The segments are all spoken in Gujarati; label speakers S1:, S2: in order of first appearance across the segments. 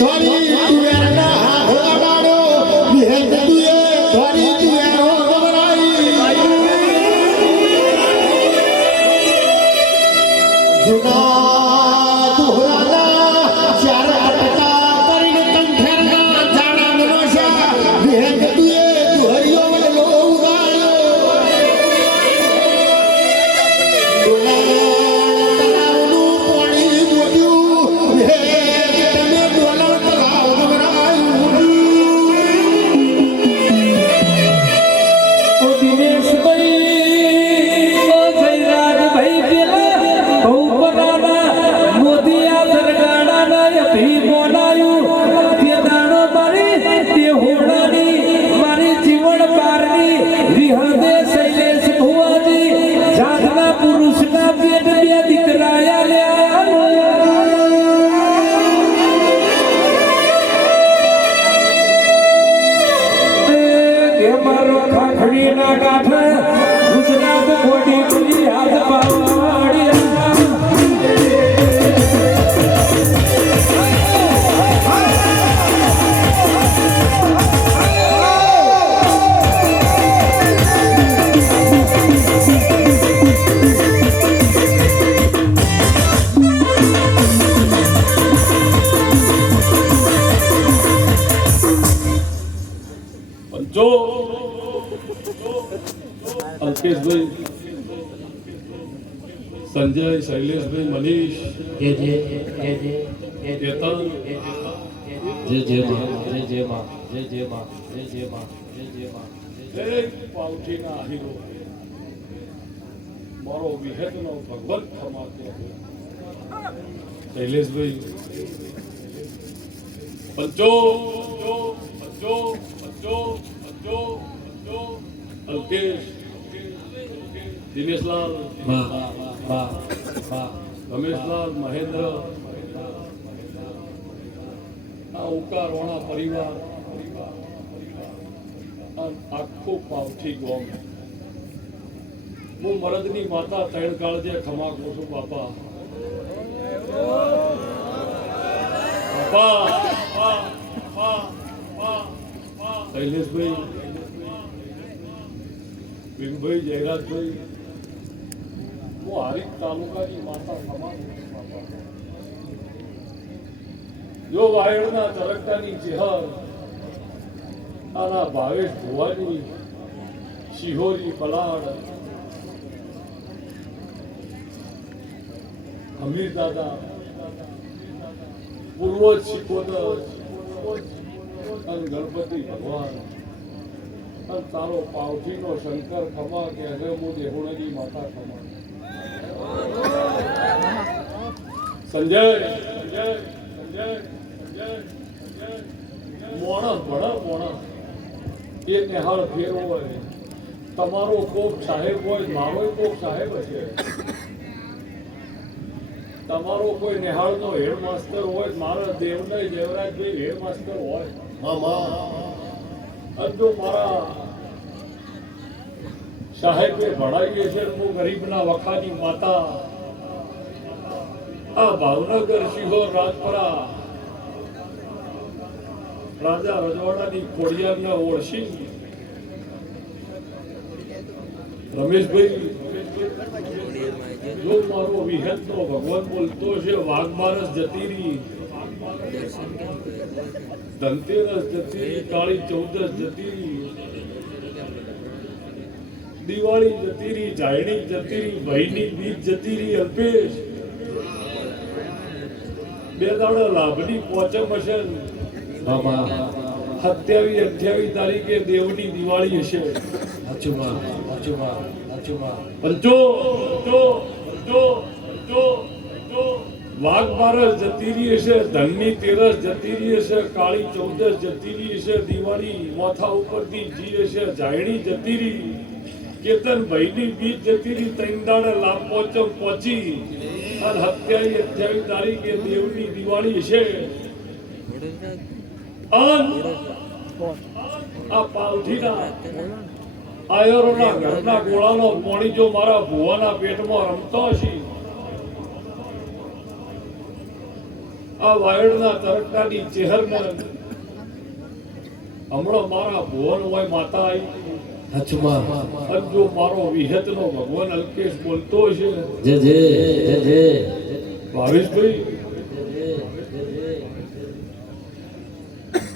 S1: હેડી
S2: જાતના પુરુષના પેટ બે
S3: અલ્કેશભાઈ સંજય શૈલેષભાઈ મનીષ
S4: જે જે જે જે જે જે જે માં જે જે માં જે જે માં જે જે માં જે જે માં
S3: દરેક પાવઠીના હીરો મારો વિહેતનો ભગવત ખમાતો શૈલેષભાઈ પંચો પંચો પંચો અલ્કેશ દિનેશલાલ રમેશલાલ મહેન્દ્ર આ ઉકા રોણા પરિવાર આખું પાવઠી ગોમ. હું મરદની માતા ત્રણ કાળજે ખમાકું છું બાપા, બાપા. શૈલેષભાઈ ભીમભાઈ, જયરાજભાઈ, હું હારીજ તાલુકાની માતા સમાન જો વાયડના તરકતાની ચેહર આના ભાવેશ ભુવાની શિહોરી પલાડ હમીર દાદા, પૂર્વજ શિકોદર, અને ગણપતિ ભગવાન. અને તારો પાવઠીનો શંકર ખમા કે હવે હું દેહુણાની માતા ખમા? સંજય સંજય સંજય સંજય મોણસ, ભણા મોણસ. એ નિહાળ ફેર હોય. તમારો કોક સાહેબ હોય, મારો કોક સાહેબ હશે તમારો કોઈ નિહાળનો હેડ માસ્તર હોય, મારા દેવનય જેવરાજભાઈ હેડ માસ્ટર હોય અને જો મારા સાહેબે ભણાવીએ છે હું ગરીબના વખાની માતા. આ ભાવનગર શિહોર રાજપરા. રાજા રજવાડાની ખોડિયારના ઓળખી રમેશભાઈ, જો મારો વિહતનો ભગવાન બોલતો છે વાઘબારસ જતી રહી. ધનતેરસ જતી કાળી ચૌદસ જતી દિવાળી જતી રહી જાયણી જતી રહી ભાઈની બીજ જતી રહી અલ્પેશ બે દાડા લાભની પોચમ હશે સત્યાવીસ અઠ્યાવીસ તારીખે દેવની દિવાળી હશે પંચો પંચો પંચો પંચો વાઘ બારસ જતી રહી છે, ધનની તેરસ જતી રહી છે, કાળી ચૌદસ જતી રહી છે, દિવાળી માથા ઉપરથી જી છે જાયણી જતી રહી. કેતન ભાઈની બીજ જતી રહી દાડે લાભ પહોંચી. અને હત્યાવી અઠ્યાવીસ તારીખે દેવની દિવાળી છે. આ પાલથીના આયરોના ઘરના ગોળાનો પોણી મારા ભુવાના પેટમાં રમતો હશે. આ વાયણના તરકડાની ચેહરમાં હમણાં મારા ભુવન હોય માતા આવી
S4: હચમાં
S3: અને જો મારો વિહતનો ભગવાન અલ્કેશ બોલતો છે
S4: જે જે જે જે.
S3: ભાવેશભાઈ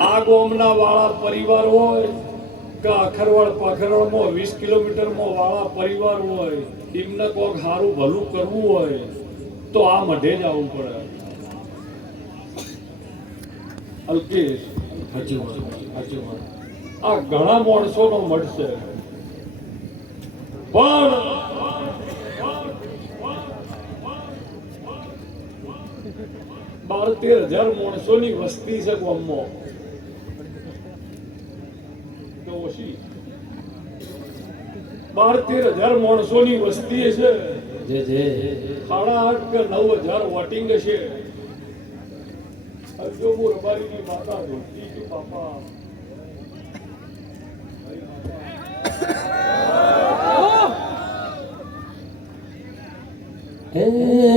S3: આ ગોમના વાળા પરિવાર હોય કે અખરવાડ પાખરવાડમાં વીસ કિલોમીટરમાં વાળા પરિવાર હોય એમને કોઈક સારું ભલું કરવું હોય તો આ મઢે જ આવવું પડે. અલ્કેશ. આ ઘણા માણસો નો છે પણ બાર તેર હજાર માણસોની વસ્તી છે ગામમાં. ઓછી. બાર તેર હજાર માણસોની વસ્તી છે.
S4: જે જે.
S3: સાડા આઠ કે નવ હજાર વોટિંગ છે હજુ હું રબારીની માતા ધોતી કે બાપા
S4: હે